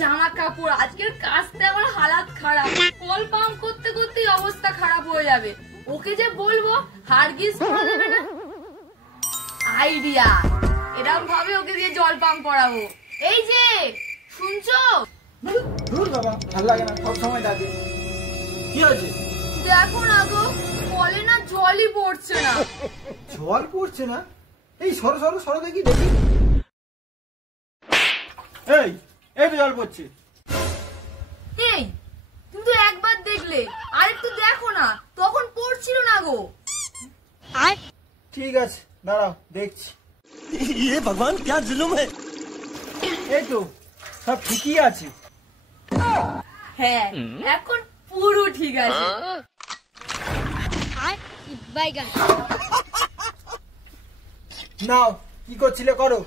জামা কাপড়, আজকের কাজটা আমার হালাত খারাপ। কল পাম্প করতে করতেই অবস্থা খারাপ হয়ে যাবে। ওকে যে বলবো হারগিস দেবে না। আইডিয়া, এরকম ভাবে ওকে দিয়ে জল পাম্প করাবো। এই যে শুনছো? দূর বাবা, ভালো লাগে না, সব সময় ডাকে। কি হয়েছে? দেখো না গো, কলে না জলই পড়ছে না। জল পড়ছে না? এই সরো সরো সরো দেখি দেখি। এই এই তো জল পড়ছে। এই তুমি তো একবার দেখলে, আরেকটু দেখো না, তখন পড়ছিল না গো। ঠিক আছে দাঁড়াও দেখছি। ये भगवान क्या जुलुम है। এই তো সব ঠিকই আছে। হ্যাঁ এখন পুরো ঠিক আছে। নাও কি করছিলে করো।